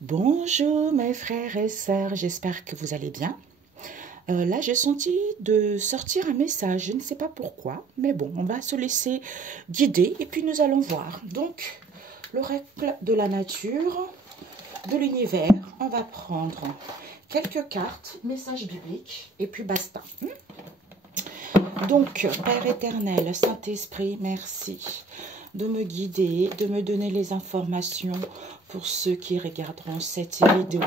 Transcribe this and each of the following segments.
Bonjour mes frères et sœurs, j'espère que vous allez bien. Là, j'ai senti de sortir un message, je ne sais pas pourquoi, mais bon, on va se laisser guider et puis nous allons voir. Donc, l'oracle de la nature, de l'univers, on va prendre quelques cartes, messages bibliques et puis basta. Donc, Père éternel, Saint-Esprit, merci de me guider, de me donner les informations pour ceux qui regarderont cette vidéo.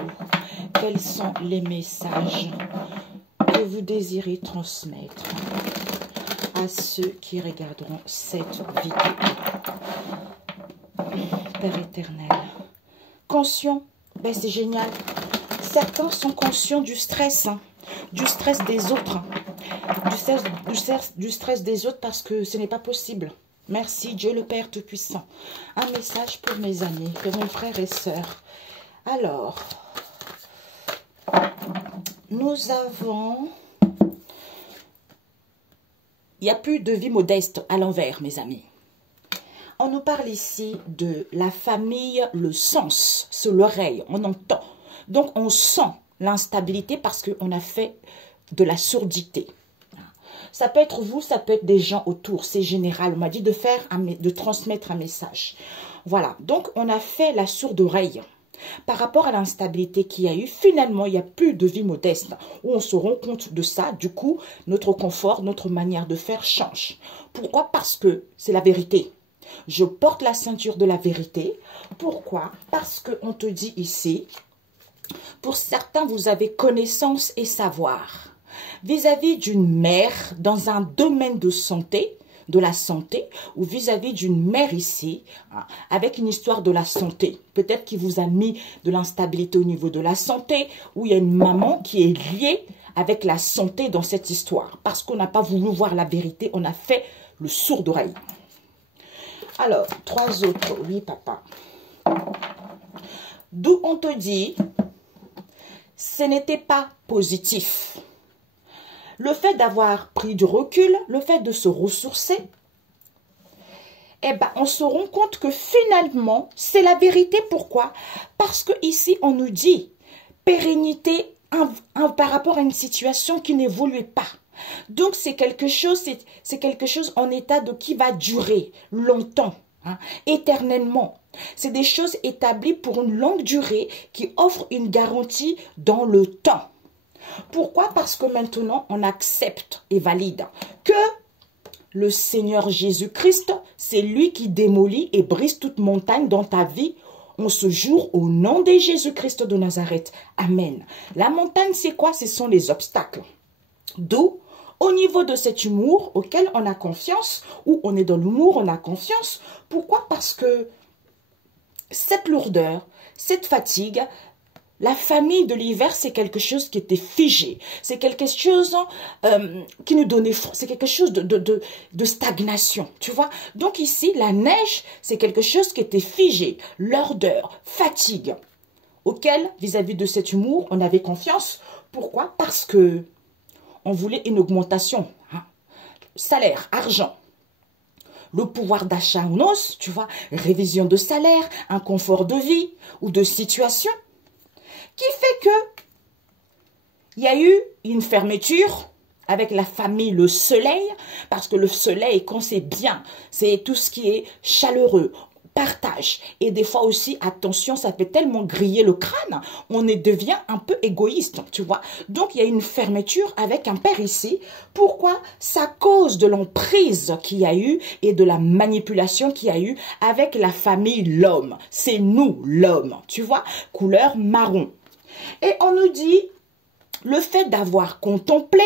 Quels sont les messages que vous désirez transmettre à ceux qui regarderont cette vidéo? Père éternel, conscient, ben c'est génial. Certains sont conscients du stress des autres, du stress des autres parce que ce n'est pas possible. Merci Dieu le Père Tout-Puissant. Un message pour mes amis, pour mes frères et sœurs. Alors, nous avons... Il n'y a plus de vie modeste à l'envers, mes amis. On nous parle ici de la famille, le sens, c'est l'oreille, on entend. Donc, on sent l'instabilité parce qu'on a fait de la surdité. Ça peut être vous, ça peut être des gens autour, c'est général. On m'a dit de transmettre un message. Voilà, donc on a fait la sourde oreille. Par rapport à l'instabilité qu'il y a eu, finalement, il n'y a plus de vie modeste où on se rend compte de ça. Du coup, notre confort, notre manière de faire change. Pourquoi? Parce que c'est la vérité. Je porte la ceinture de la vérité. Pourquoi? Parce qu'on te dit ici, pour certains, vous avez connaissance et savoir. Vis-à-vis d'une mère dans un domaine de santé, de la santé, ou vis-à-vis d'une mère ici, avec une histoire de la santé. Peut-être qu'il vous a mis de l'instabilité au niveau de la santé, ou il y a une maman qui est liée avec la santé dans cette histoire. Parce qu'on n'a pas voulu voir la vérité, on a fait le sourd d'oreille. Alors, 3 autres, oui papa. D'où on te dit, ce n'était pas positif. Le fait d'avoir pris du recul, le fait de se ressourcer, eh ben, on se rend compte que finalement, c'est la vérité. Pourquoi? Parce que ici, on nous dit pérennité par rapport à une situation qui n'évolue pas. Donc, c'est quelque chose en état de qui va durer longtemps, éternellement. C'est des choses établies pour une longue durée qui offrent une garantie dans le temps. Pourquoi? Parce que maintenant, on accepte et valide que le Seigneur Jésus-Christ, c'est lui qui démolit et brise toute montagne dans ta vie en ce jour au nom de Jésus-Christ de Nazareth. Amen. La montagne, c'est quoi? Ce sont les obstacles. D'où, au niveau de cet humour auquel on a confiance, ou on est dans l'humour, on a confiance. Pourquoi? Parce que cette lourdeur, cette fatigue, la famille de l'hiver, c'est quelque chose qui était figé. C'est quelque chose qui nous donnait... C'est quelque chose de stagnation, tu vois. Donc ici, la neige, c'est quelque chose qui était figé. Lourdeur, fatigue, auquel, vis-à-vis de cet humour, on avait confiance. Pourquoi? Parce que on voulait une augmentation. Salaire, argent. Le pouvoir d'achat en hausse, tu vois. Révision de salaire, un confort de vie ou de situation. Qui fait que il y a eu une fermeture avec la famille Le Soleil, parce que le soleil, quand c'est bien, c'est tout ce qui est chaleureux, partage. Et des fois aussi, attention, ça peut tellement griller le crâne, on devient un peu égoïste, tu vois. Donc, il y a une fermeture avec un père ici. Pourquoi? Ça cause de l'emprise qu'il y a eu et de la manipulation qu'il y a eu avec la famille l'homme. C'est nous, l'homme, tu vois, couleur marron. Et on nous dit, le fait d'avoir contemplé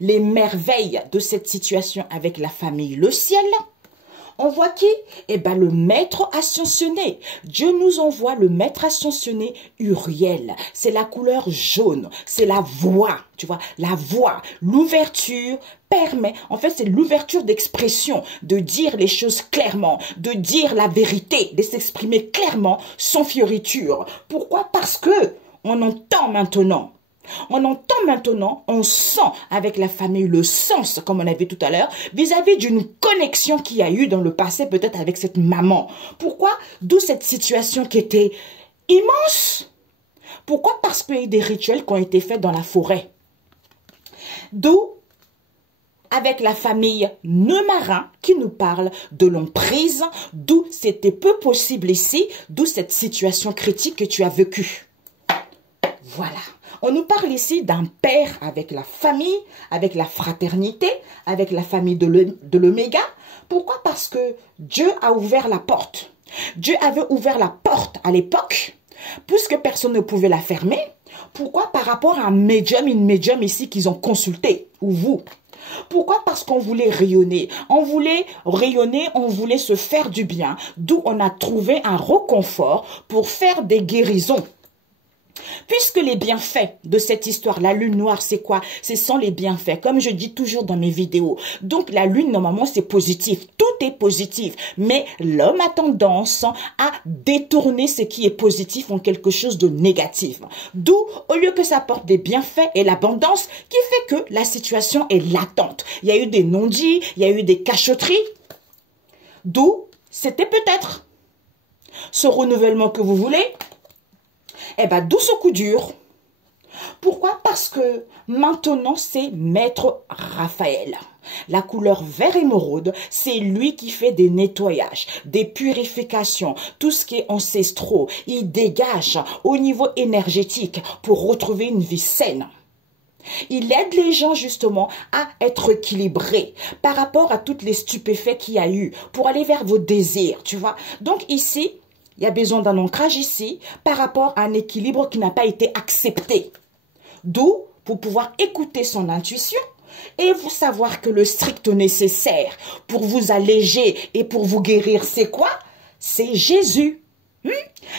les merveilles de cette situation avec la famille Le Ciel, on voit qui? Eh bien, le maître ascensionné. Dieu nous envoie le maître ascensionné Uriel. C'est la couleur jaune. C'est la voix, tu vois, la voix. L'ouverture permet, en fait, c'est l'ouverture d'expression, de dire les choses clairement, de dire la vérité, de s'exprimer clairement, sans fioriture. Pourquoi? Parce que on entend maintenant. On entend maintenant, on sent avec la famille le sens, comme on a vu tout à l'heure, vis-à-vis d'une connexion qu'il y a eu dans le passé, peut-être avec cette maman. Pourquoi? D'où cette situation qui était immense, Pourquoi? Parce qu'il y a eu des rituels qui ont été faits dans la forêt. D'où, avec la famille Neumarin qui nous parle de l'emprise, d'où c'était peu possible ici, d'où cette situation critique que tu as vécue. Voilà. On nous parle ici d'un père avec la famille, avec la fraternité, avec la famille de l'Oméga. Pourquoi? Parce que Dieu a ouvert la porte. Dieu avait ouvert la porte à l'époque, puisque personne ne pouvait la fermer. Pourquoi? Par rapport à un médium, une médium ici qu'ils ont consulté, ou vous. Pourquoi? Parce qu'on voulait rayonner. On voulait rayonner, on voulait se faire du bien. D'où on a trouvé un réconfort pour faire des guérisons. Puisque les bienfaits de cette histoire, la lune noire, c'est quoi? Ce sont les bienfaits, comme je dis toujours dans mes vidéos. Donc la lune, normalement, c'est positif. Tout est positif. Mais l'homme a tendance à détourner ce qui est positif en quelque chose de négatif. D'où, au lieu que ça apporte des bienfaits et l'abondance, qui fait que la situation est latente. Il y a eu des non-dits, il y a eu des cachotteries. D'où, c'était peut-être ce renouvellement que vous voulez. Eh bien, d'où ce coup dur. Pourquoi? Parce que maintenant, c'est Maître Raphaël. La couleur vert émeraude, c'est lui qui fait des nettoyages, des purifications, tout ce qui est ancestraux. Il dégage au niveau énergétique pour retrouver une vie saine. Il aide les gens justement à être équilibrés par rapport à toutes les stupéfaits qu'il y a eu pour aller vers vos désirs, tu vois. Donc ici, il y a besoin d'un ancrage ici par rapport à un équilibre qui n'a pas été accepté. D'où, pour pouvoir écouter son intuition et vous savoir que le strict nécessaire pour vous alléger et pour vous guérir, c'est quoi? C'est Jésus.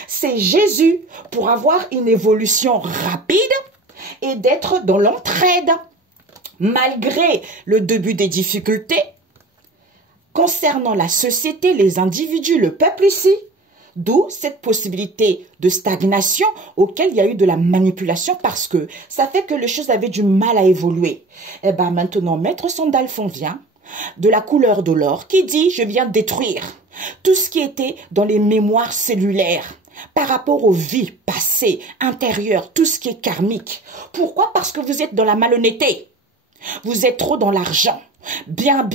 C'est Jésus pour avoir une évolution rapide et d'être dans l'entraide. Malgré le début des difficultés, concernant la société, les individus, le peuple ici, d'où cette possibilité de stagnation auquel il y a eu de la manipulation parce que ça fait que les choses avaient du mal à évoluer. Eh bien maintenant, Maître Sandalphon vient de la couleur de l'or qui dit « Je viens détruire tout ce qui était dans les mémoires cellulaires. » Par rapport aux vies passées, intérieures, tout ce qui est karmique. Pourquoi? Parce que vous êtes dans la malhonnêteté. Vous êtes trop dans l'argent. Bien,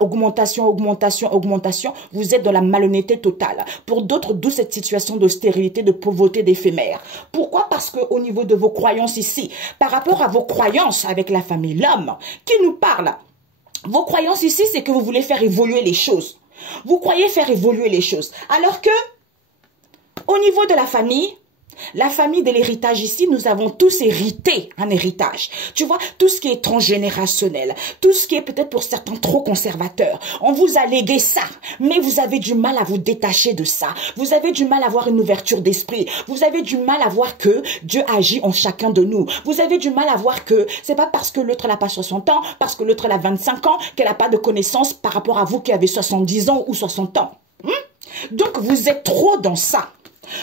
augmentation, augmentation, augmentation. Vous êtes dans la malhonnêteté totale. Pour d'autres, d'où cette situation de stérilité, de pauvreté, d'éphémère. Pourquoi? Parce qu'au niveau de vos croyances ici, par rapport à vos croyances avec la famille, l'homme, qui nous parle, vos croyances ici, c'est que vous voulez faire évoluer les choses. Vous croyez faire évoluer les choses. Alors que, au niveau de la famille de l'héritage ici, nous avons tous hérité un héritage. Tu vois, tout ce qui est transgénérationnel, tout ce qui est peut-être pour certains trop conservateur. On vous a légué ça, mais vous avez du mal à vous détacher de ça. Vous avez du mal à avoir une ouverture d'esprit. Vous avez du mal à voir que Dieu agit en chacun de nous. Vous avez du mal à voir que c'est pas parce que l'autre n'a pas 60 ans, parce que l'autre a 25 ans, qu'elle n'a pas de connaissances par rapport à vous qui avez 70 ans ou 60 ans. Donc vous êtes trop dans ça.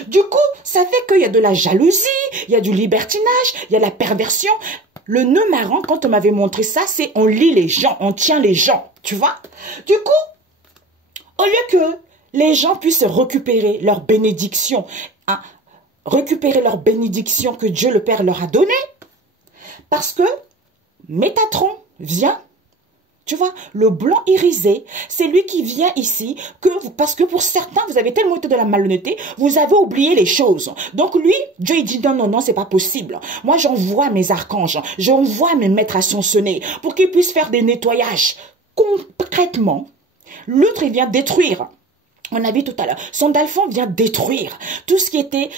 Du coup, ça fait qu'il y a de la jalousie, il y a du libertinage, il y a la perversion. Le nœud marrant, quand on m'avait montré ça, c'est on lie les gens, on tient les gens, tu vois. Du coup, au lieu que les gens puissent récupérer leur bénédiction, récupérer leur bénédiction que Dieu le Père leur a donnée, parce que Métatron vient. Tu vois, le blanc irisé, c'est lui qui vient ici, parce que pour certains, vous avez tellement été de la malhonnêteté, vous avez oublié les choses. Donc lui, Dieu il dit non, c'est pas possible. Moi, j'envoie mes archanges, j'envoie mes maîtres ascensionnés pour qu'ils puissent faire des nettoyages. Concrètement, l'autre, il vient détruire. On a vu tout à l'heure, Sandalphon vient détruire tout ce qui était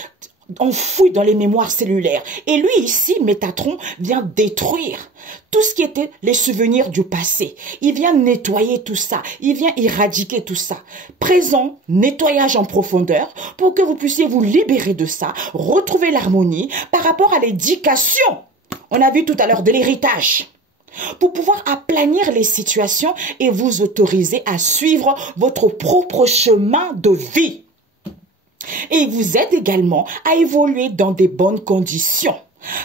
enfoui dans les mémoires cellulaires. Et lui ici, Métatron, vient détruire tout ce qui était les souvenirs du passé. Il vient nettoyer tout ça. Il vient éradiquer tout ça. Présent, nettoyage en profondeur pour que vous puissiez vous libérer de ça, retrouver l'harmonie par rapport à l'éducation. On a vu tout à l'heure de l'héritage. Pour pouvoir aplanir les situations et vous autoriser à suivre votre propre chemin de vie. Et il vous aide également à évoluer dans des bonnes conditions.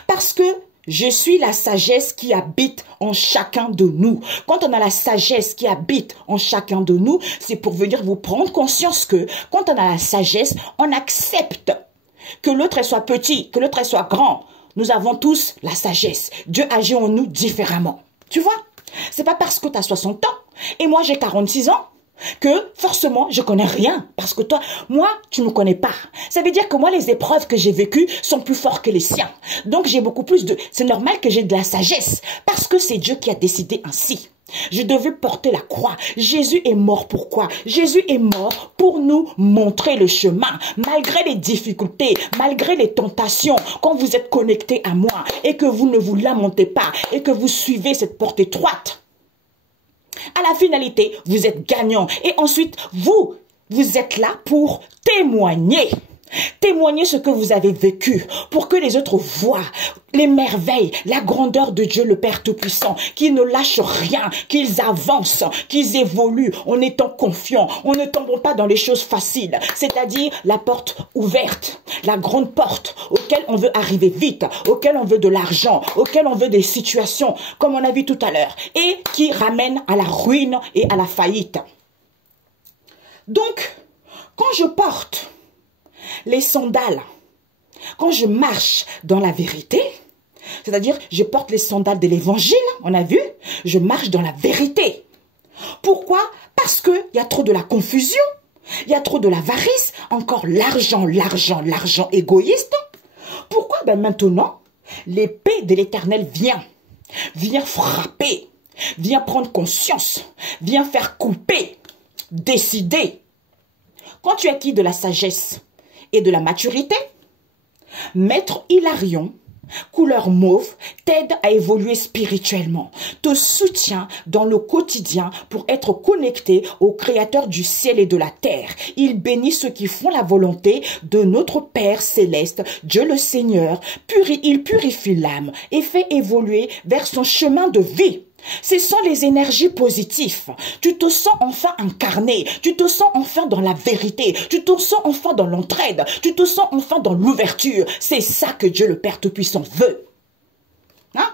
Parce que je suis la sagesse qui habite en chacun de nous. Quand on a la sagesse qui habite en chacun de nous, c'est pour venir vous prendre conscience que quand on a la sagesse, on accepte que que l'autre soit petit, que l'autre soit grand. Nous avons tous la sagesse. Dieu agit en nous différemment. Tu vois? C'est pas parce que tu as 60 ans et moi j'ai 46 ans que forcément je connais rien. Parce que toi, moi, tu ne me connais pas. Ça veut dire que moi, les épreuves que j'ai vécues sont plus fortes que les siens. Donc j'ai beaucoup plus de... C'est normal que j'ai de la sagesse. Parce que c'est Dieu qui a décidé ainsi. Je devais porter la croix. Jésus est mort pourquoi? Jésus est mort pour nous montrer le chemin. Malgré les difficultés, malgré les tentations, quand vous êtes connecté à moi et que vous ne vous lamentez pas et que vous suivez cette porte étroite, à la finalité, vous êtes gagnant. Et ensuite, vous êtes là pour témoigner. Témoignez ce que vous avez vécu pour que les autres voient les merveilles, la grandeur de Dieu le Père Tout-Puissant, qu'ils ne lâchent rien, qu'ils avancent, qu'ils évoluent en étant confiants, en ne tombant pas dans les choses faciles, c'est-à-dire la porte ouverte, la grande porte auquel on veut arriver vite, auquel on veut de l'argent, auquel on veut des situations, comme on a vu tout à l'heure, et qui ramène à la ruine et à la faillite. Donc, quand je porte les sandales, quand je marche dans la vérité, c'est-à-dire je porte les sandales de l'évangile, on a vu, je marche dans la vérité. Pourquoi? Parce qu'il y a trop de la confusion, il y a trop de l'avarice, encore l'argent égoïste. Pourquoi? Ben maintenant, l'épée de l'Éternel vient frapper, vient prendre conscience, vient faire couper, décider. Quand tu acquiers de la sagesse et de la maturité, Maître Hilarion, couleur mauve, t'aide à évoluer spirituellement, te soutient dans le quotidien pour être connecté au Créateur du ciel et de la terre. Il bénit ceux qui font la volonté de notre Père céleste, Dieu le Seigneur. Il purifie l'âme et fait évoluer vers son chemin de vie. Ce sont les énergies positives. Tu te sens enfin incarné. Tu te sens enfin dans la vérité. Tu te sens enfin dans l'entraide. Tu te sens enfin dans l'ouverture. C'est ça que Dieu le Père Tout-Puissant veut. Hein?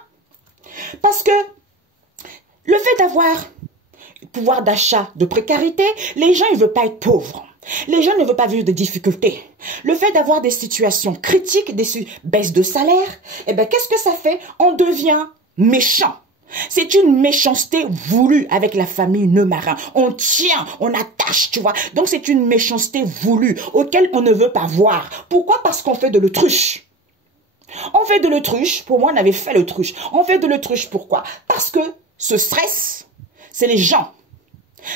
Parce que le fait d'avoir pouvoir d'achat de précarité, les gens ne veulent pas être pauvres. Les gens ne veulent pas vivre de difficultés. Le fait d'avoir des situations critiques, des baisses de salaire, eh bien, qu'est-ce que ça fait? On devient méchant. C'est une méchanceté voulue avec la famille Neumarin. On tient, on attache, tu vois. Donc c'est une méchanceté voulue auquel on ne veut pas voir. Pourquoi? Parce qu'on fait de l'autruche. On fait de l'autruche. Pour moi, on avait fait l'autruche. On fait de l'autruche pourquoi? Parce que ce stress, c'est les gens.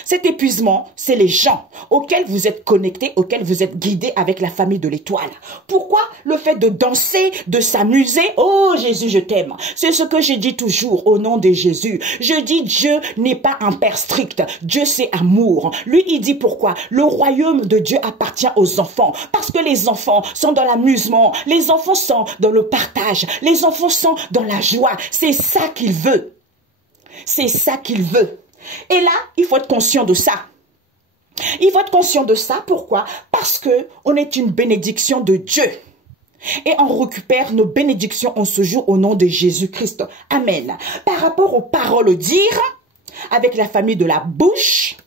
Cet épuisement, c'est les gens auxquels vous êtes connectés, auxquels vous êtes guidés avec la famille de l'étoile. Pourquoi? Le fait de danser, de s'amuser. Oh Jésus, je t'aime. C'est ce que je dis toujours au nom de Jésus. Je dis Dieu n'est pas un père strict. Dieu c'est amour. Lui, il dit pourquoi? Le royaume de Dieu appartient aux enfants. Parce que les enfants sont dans l'amusement. Les enfants sont dans le partage. Les enfants sont dans la joie. C'est ça qu'il veut. C'est ça qu'il veut. Et là, il faut être conscient de ça. Il faut être conscient de ça. Pourquoi? Parce que on est une bénédiction de Dieu. Et on récupère nos bénédictions en ce jour au nom de Jésus-Christ. Amen. Par rapport aux paroles dire, avec la famille de la bouche,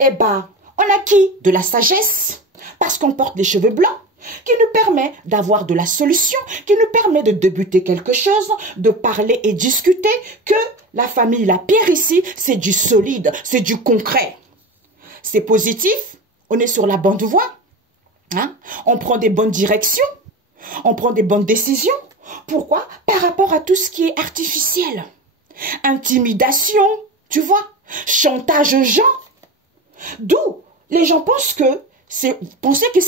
eh ben, on acquis de la sagesse parce qu'on porte des cheveux blancs, qui nous permet d'avoir de la solution, qui nous permet de débuter quelque chose, de parler et discuter, que la famille, la pierre ici, c'est du solide, c'est du concret. C'est positif, on est sur la bonne voie, hein? On prend des bonnes directions, on prend des bonnes décisions. Pourquoi? Par rapport à tout ce qui est artificiel. Intimidation, tu vois, chantage aux gens. D'où les gens pensent que c'est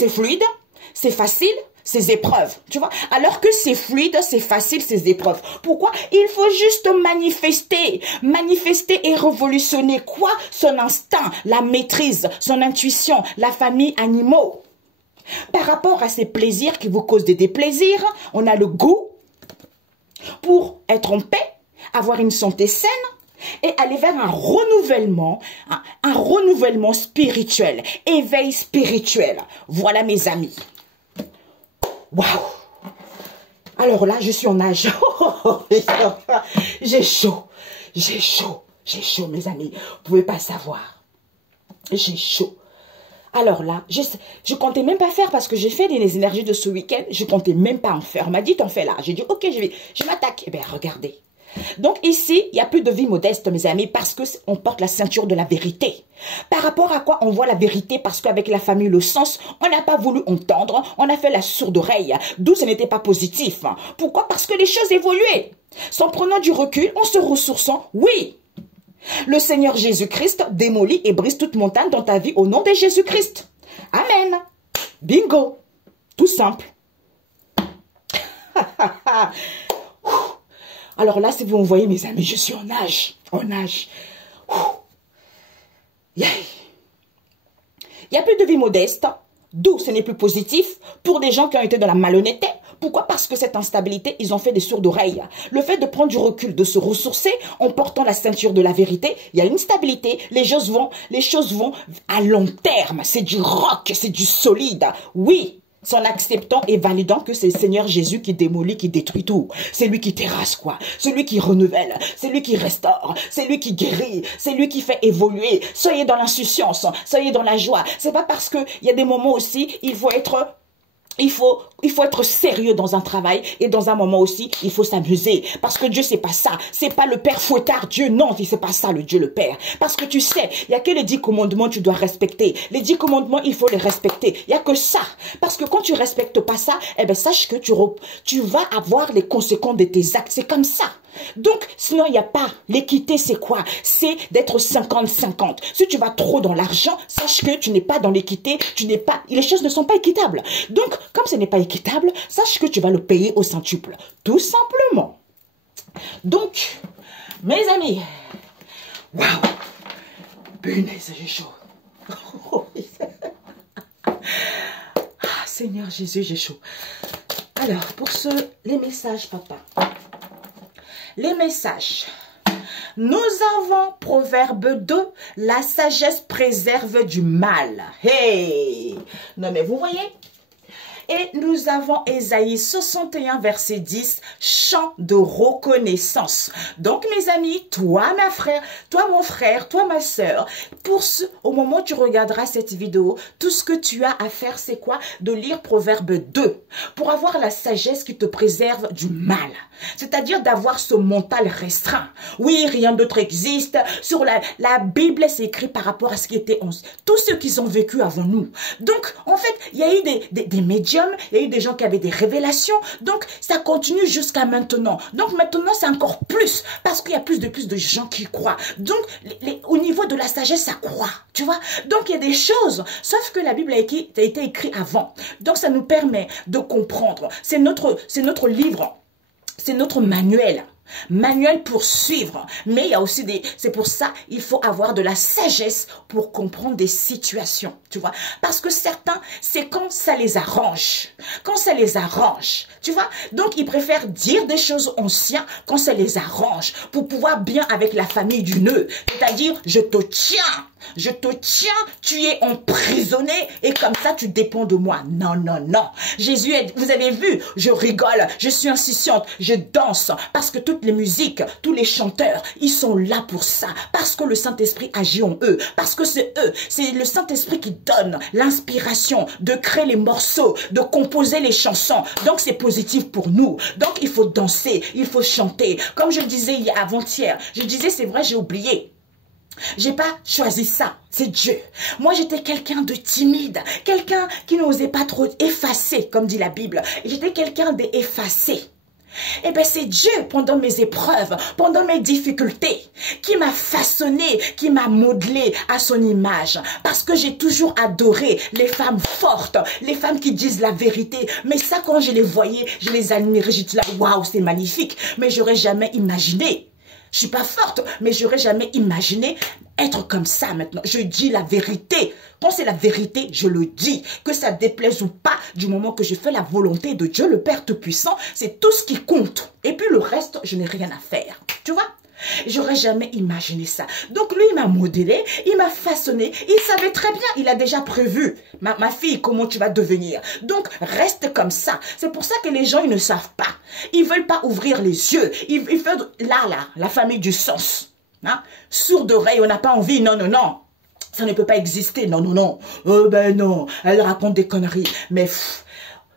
fluide, c'est facile, ces épreuves, tu vois. Alors que c'est fluide, c'est facile, ces épreuves. Pourquoi? Il faut juste manifester. Manifester et révolutionner quoi? Son instinct, la maîtrise, son intuition, la famille animaux. Par rapport à ces plaisirs qui vous causent des déplaisirs, on a le goût pour être en paix, avoir une santé saine, et aller vers un renouvellement spirituel, éveil spirituel. Voilà mes amis. Waouh! Alors là, je suis en nage. J'ai chaud, mes amis. Vous ne pouvez pas savoir. J'ai chaud. Alors là, je comptais même pas faire parce que j'ai fait les énergies de ce week-end. Je comptais même pas en faire. On m'a dit, t'en fais là. J'ai dit, ok, je m'attaque. Eh bien, regardez. Donc ici, il n'y a plus de vie modeste, mes amis, parce qu'on porte la ceinture de la vérité. Par rapport à quoi on voit la vérité? Parce qu'avec la famille Le Sens, on n'a pas voulu entendre, on a fait la sourde oreille, d'où ce n'était pas positif. Pourquoi? Parce que les choses évoluaient. Sans prenant du recul, en se ressourçant, oui. Le Seigneur Jésus-Christ démolit et brise toute montagne dans ta vie au nom de Jésus-Christ. Amen. Bingo. Tout simple. Alors là, si vous me voyez, mes amis, je suis en nage. En nage. Il n'y a plus de vie modeste, d'où ce n'est plus positif pour des gens qui ont été dans la malhonnêteté. Pourquoi? Parce que cette instabilité, ils ont fait des sourdes oreilles. Le fait de prendre du recul, de se ressourcer en portant la ceinture de la vérité, il y a une stabilité. Les choses vont à long terme. C'est du rock, c'est du solide. Oui. En acceptant et validant que c'est le Seigneur Jésus qui démolit, qui détruit tout. C'est lui qui terrasse, quoi. C'est lui qui renouvelle. C'est lui qui restaure. C'est lui qui guérit. C'est lui qui fait évoluer. Soyez dans l'insouciance. Soyez dans la joie. C'est pas parce que il y a des moments aussi, il faut être sérieux dans un travail et dans un moment aussi, il faut s'amuser. Parce que Dieu, c'est pas ça. C'est pas le Père fouettard. Dieu, non, c'est pas ça le Dieu, le Père. Parce que tu sais, il y a que les 10 commandements que tu dois respecter. Les 10 commandements, il faut les respecter. Il y a que ça. Parce que quand tu respectes pas ça, eh ben, sache que tu vas avoir les conséquences de tes actes. C'est comme ça. Donc, sinon, il n'y a pas. L'équité, c'est quoi? C'est d'être 50-50. Si tu vas trop dans l'argent, sache que tu n'es pas dans l'équité, les choses ne sont pas équitables. Donc, comme ce n'est pas équitable, sache que tu vas le payer au centuple. Tout simplement. Donc, mes amis, waouh, punaise, j'ai chaud. Ah, Seigneur Jésus, j'ai chaud. Alors, pour les messages, papa. Les messages. Nous avons Proverbe 2, la sagesse préserve du mal. Hey! Non mais vous voyez? Et nous avons Ésaïe 61, verset 10, chant de reconnaissance. Donc, mes amis, toi, mon frère, toi, ma soeur, au moment où tu regarderas cette vidéo, tout ce que tu as à faire, c'est quoi? De lire Proverbe 2 pour avoir la sagesse qui te préserve du mal. C'est-à-dire d'avoir ce mental restreint. Oui, rien d'autre existe. Sur la Bible, c'est écrit par rapport à ce qui était tous ceux qui ont vécu avant nous. Donc, en fait, il y a eu des médiums, il y a eu des gens qui avaient des révélations. Donc, ça continue jusqu'à maintenant. Donc, maintenant, c'est encore plus parce qu'il y a plus de gens qui croient. Donc, au niveau de la sagesse, ça croit. Tu vois? Donc, il y a des choses, sauf que la Bible a été écrite avant. Donc, ça nous permet de comprendre. C'est notre livre. C'est notre manuel. Manuel pour suivre. Mais il y a aussi c'est pour ça, il faut avoir de la sagesse pour comprendre des situations. Tu vois? Parce que certains, c'est quand ça les arrange. Quand ça les arrange. Tu vois? Donc, ils préfèrent dire des choses anciennes quand ça les arrange. Pour pouvoir bien avec la famille du nœud. C'est-à-dire, je te tiens, tu es emprisonné et comme ça tu dépends de moi. Non, non, non. Jésus, vous avez vu, je rigole, je suis insouciante, je danse parce que toutes les musiques, tous les chanteurs, ils sont là pour ça. Parce que le Saint-Esprit agit en eux. Parce que c'est eux, c'est le Saint-Esprit qui donne l'inspiration de créer les morceaux, de composer les chansons. Donc c'est positif pour nous. Donc il faut danser, il faut chanter. Comme je disais avant-hier, je disais c'est vrai, j'ai oublié. J'ai pas choisi ça, c'est Dieu. Moi, j'étais quelqu'un de timide, quelqu'un qui n'osait pas trop effacer, comme dit la Bible. J'étais quelqu'un d'effacé. Eh bien, c'est Dieu, pendant mes épreuves, pendant mes difficultés, qui m'a façonné, qui m'a modelé à son image. Parce que j'ai toujours adoré les femmes fortes, les femmes qui disent la vérité. Mais ça, quand je les voyais, je les admirais. J'étais là, waouh, c'est magnifique. Mais j'aurais jamais imaginé. Je suis pas forte, mais j'aurais jamais imaginé être comme ça maintenant. Je dis la vérité. Quand c'est la vérité, je le dis. Que ça déplaise ou pas, du moment que je fais la volonté de Dieu, le Père Tout-Puissant, c'est tout ce qui compte. Et puis le reste, je n'ai rien à faire. Tu vois? J'aurais jamais imaginé ça. Donc lui, il m'a modélé, il m'a façonné. Il savait très bien, il a déjà prévu. Ma fille, comment tu vas devenir. Donc reste comme ça. C'est pour ça que les gens, ils ne savent pas. Ils veulent pas ouvrir les yeux. Ils veulent, là, la famille du sens. Hein? Sourd d'oreille, on n'a pas envie. Non, non, non. Ça ne peut pas exister. Non, non, non. Ben non, elle raconte des conneries. Mais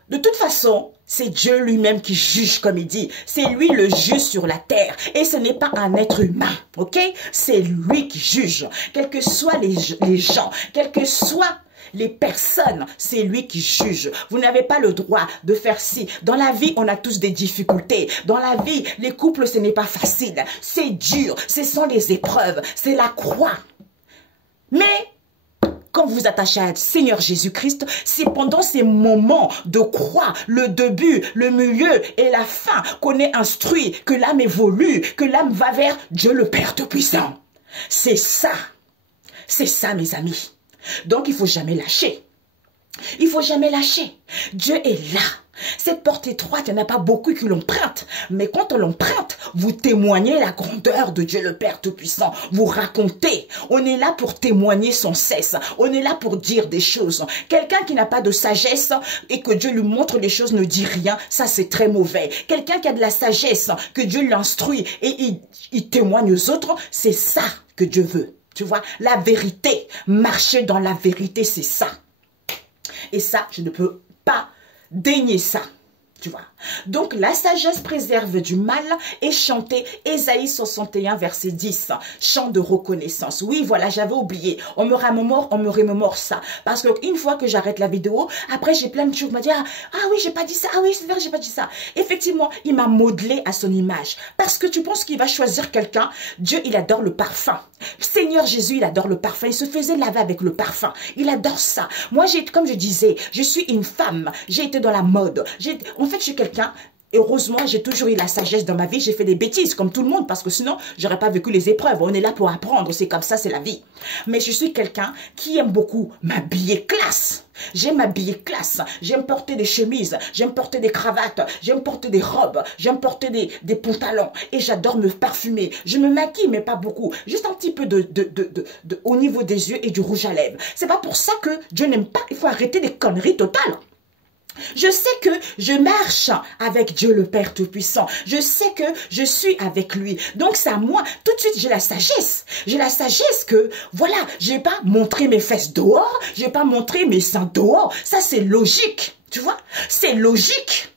de toute façon, c'est Dieu lui-même qui juge, comme il dit. C'est lui le juge sur la terre. Et ce n'est pas un être humain, ok? C'est lui qui juge. Quels que soient les gens, quels que soient les personnes, c'est lui qui juge. Vous n'avez pas le droit de faire ci. Dans la vie, on a tous des difficultés. Dans la vie, les couples, ce n'est pas facile. C'est dur. Ce sont les épreuves. C'est la croix. Mais quand vous vous attachez à Seigneur Jésus-Christ, c'est pendant ces moments de croix, le début, le milieu et la fin, qu'on est instruit, que l'âme évolue, que l'âme va vers Dieu le Père Tout-Puissant. C'est ça, mes amis. Donc, il ne faut jamais lâcher. Il ne faut jamais lâcher. Dieu est là. Cette porte étroite, il n'y en a pas beaucoup qui l'empruntent. Mais quand on l'emprunte, vous témoignez la grandeur de Dieu le Père Tout-Puissant. Vous racontez. On est là pour témoigner sans cesse. On est là pour dire des choses. Quelqu'un qui n'a pas de sagesse et que Dieu lui montre les choses ne dit rien, ça c'est très mauvais. Quelqu'un qui a de la sagesse, que Dieu l'instruit et il témoigne aux autres, c'est ça que Dieu veut. Tu vois, la vérité, marcher dans la vérité, c'est ça. Et ça, je ne peux pas dénier ça. Tu vois. Donc, la sagesse préserve du mal et chanter Ésaïe 61, verset 10. Chant de reconnaissance. Oui, voilà, j'avais oublié. On me remémore ça. Parce qu'une fois que j'arrête la vidéo, après, j'ai plein de choses. Je me dis, ah oui, j'ai pas dit ça. Ah oui, c'est vrai, j'ai pas dit ça. Effectivement, il m'a modelé à son image. Parce que tu penses qu'il va choisir quelqu'un. Dieu, il adore le parfum. Seigneur Jésus, il adore le parfum. Il se faisait laver avec le parfum. Il adore ça. Moi, comme je disais, je suis une femme. J'ai été dans la mode. En fait, je suis quelqu'un. Heureusement, j'ai toujours eu la sagesse dans ma vie. J'ai fait des bêtises comme tout le monde parce que sinon, j'aurais pas vécu les épreuves. On est là pour apprendre. C'est comme ça, c'est la vie. Mais je suis quelqu'un qui aime beaucoup m'habiller classe. J'aime m'habiller classe. J'aime porter des chemises. J'aime porter des cravates. J'aime porter des robes. J'aime porter des pantalons. Et j'adore me parfumer. Je me maquille, mais pas beaucoup. Juste un petit peu au niveau des yeux et du rouge à lèvres. C'est pas pour ça que Dieu n'aime pas. Il faut arrêter des conneries totales. Je sais que je marche avec Dieu le Père Tout-Puissant. Je sais que je suis avec lui. Donc c'est à moi. Tout de suite, j'ai la sagesse. J'ai la sagesse que, voilà, je vais pas montrer mes fesses dehors. Je vais pas montrer mes seins dehors. Ça, c'est logique. Tu vois? C'est logique.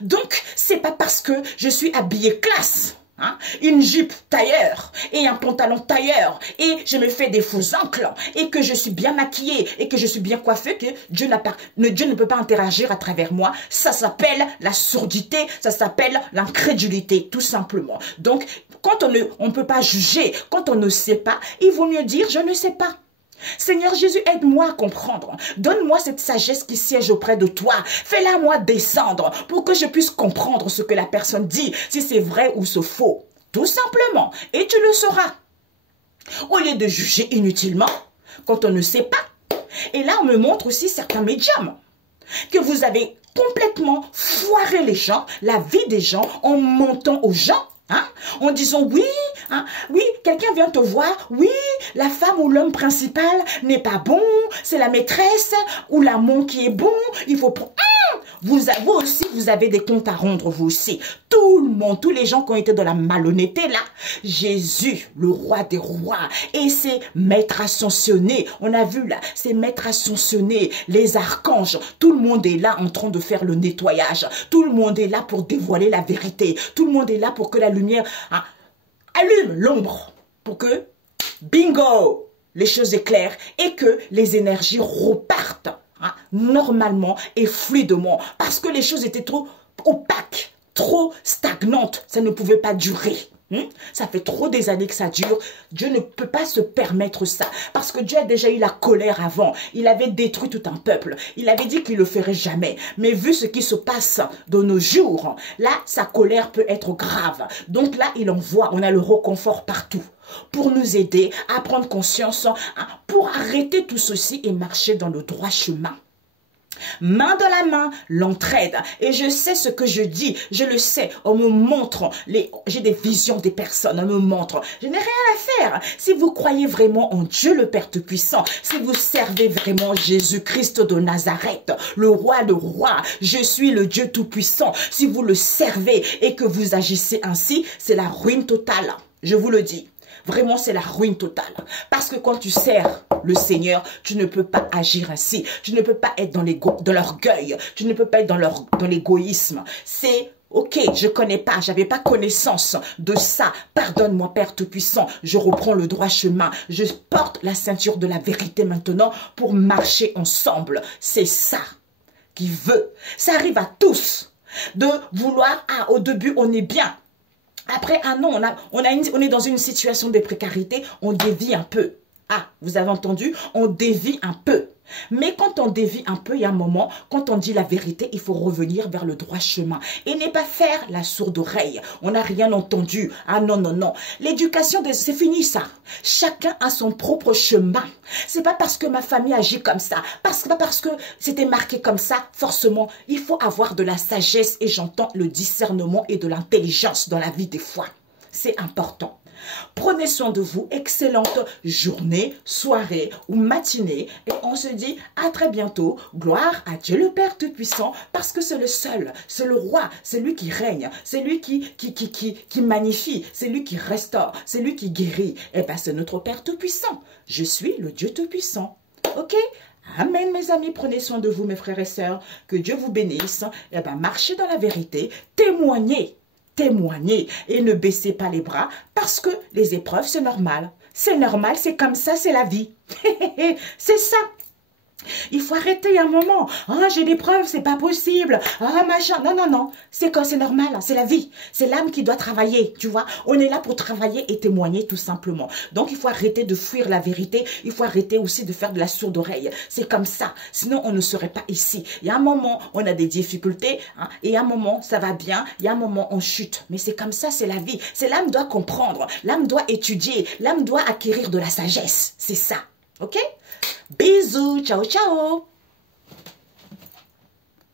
Donc, c'est pas parce que je suis habillée classe. Hein? Une jupe tailleur et un pantalon tailleur et je me fais des faux ancles et que je suis bien maquillée et que je suis bien coiffée que Dieu ne peut pas interagir à travers moi. Ça s'appelle la surdité, ça s'appelle l'incrédulité tout simplement. Donc quand on ne peut pas juger, quand on ne sait pas, il vaut mieux dire je ne sais pas. Seigneur Jésus, aide-moi à comprendre. Donne-moi cette sagesse qui siège auprès de toi. Fais-la moi descendre pour que je puisse comprendre ce que la personne dit, si c'est vrai ou c'est faux. Tout simplement. Et tu le sauras. Au lieu de juger inutilement, quand on ne sait pas. Et là, on me montre aussi certains médiums. Que vous avez complètement foiré les gens, la vie des gens, en mentant aux gens. Hein? En disant oui, hein, oui, quelqu'un vient te voir, oui, la femme ou l'homme principal n'est pas bon, c'est la maîtresse ou l'amant qui est bon, il faut... Vous aussi, vous avez des comptes à rendre, vous aussi. Tout le monde, tous les gens qui ont été dans la malhonnêteté, là, Jésus, le roi des rois, et ses maîtres ascensionnés, on a vu là, ces maîtres ascensionnés, les archanges, tout le monde est là en train de faire le nettoyage. Tout le monde est là pour dévoiler la vérité. Tout le monde est là pour que la lumière allume l'ombre, pour que, bingo, les choses éclairent et que les énergies repartent. Normalement et fluidement, parce que les choses étaient trop opaques, trop stagnantes, ça ne pouvait pas durer. Ça fait trop des années que ça dure. Dieu ne peut pas se permettre ça. Parce que Dieu a déjà eu la colère avant. Il avait détruit tout un peuple. Il avait dit qu'il ne le ferait jamais. Mais vu ce qui se passe de nos jours, là, sa colère peut être grave. Donc là, il envoie. On a le réconfort partout. Pour nous aider à prendre conscience, pour arrêter tout ceci et marcher dans le droit chemin. Main dans la main, l'entraide. Et je sais ce que je dis, je le sais. On me montre, j'ai des visions des personnes, on me montre. Je n'ai rien à faire. Si vous croyez vraiment en Dieu le Père Tout-Puissant, si vous servez vraiment Jésus-Christ de Nazareth, le roi de rois, je suis le Dieu Tout-Puissant. Si vous le servez et que vous agissez ainsi, c'est la ruine totale. Je vous le dis. Vraiment, c'est la ruine totale. Parce que quand tu sers le Seigneur, tu ne peux pas agir ainsi. Tu ne peux pas être dans l'orgueil. Tu ne peux pas être dans l'égoïsme. C'est ok, je connais pas, j'avais pas connaissance de ça. Pardonne-moi, Père Tout-Puissant. Je reprends le droit chemin. Je porte la ceinture de la vérité maintenant pour marcher ensemble. C'est ça qui veut. Ça arrive à tous de vouloir, ah, au début, on est bien. Après, ah non, on est dans une situation de précarité, on dévie un peu. Ah, vous avez entendu? On dévie un peu. Mais quand on dévie un peu, il y a un moment, quand on dit la vérité, il faut revenir vers le droit chemin. Et ne pas faire la sourde oreille. On n'a rien entendu. Ah non, non, non. L'éducation, c'est fini ça. Chacun a son propre chemin. C'est pas parce que ma famille agit comme ça, pas parce que c'était marqué comme ça, forcément. Il faut avoir de la sagesse et j'entends le discernement et de l'intelligence dans la vie des fois. C'est important. Prenez soin de vous, excellente journée, soirée ou matinée et on se dit à très bientôt. Gloire à Dieu le Père Tout-Puissant parce que c'est le seul, c'est le roi, c'est lui qui règne, c'est lui qui magnifie, c'est lui qui restaure, c'est lui qui guérit. Et bien c'est notre Père Tout-Puissant. Je suis le Dieu Tout-Puissant. Ok? Amen mes amis, prenez soin de vous mes frères et sœurs, que Dieu vous bénisse. Et bien marchez dans la vérité, témoignez. Témoignez et ne baissez pas les bras parce que les épreuves, c'est normal. C'est normal, c'est comme ça, c'est la vie. C'est ça. Il faut arrêter un moment. Ah, j'ai des preuves, c'est pas possible. Ah, machin. Non, non, non. C'est normal, c'est la vie. C'est l'âme qui doit travailler, tu vois. On est là pour travailler et témoigner tout simplement. Donc, il faut arrêter de fuir la vérité. Il faut arrêter aussi de faire de la sourde oreille. C'est comme ça. Sinon, on ne serait pas ici. Il y a un moment, on a des difficultés. Hein, et un moment, ça va bien. Il y a un moment, on chute. Mais c'est comme ça, c'est la vie. C'est l'âme doit comprendre. L'âme doit étudier. L'âme doit acquérir de la sagesse. C'est ça. OK? Bisous, ciao, ciao.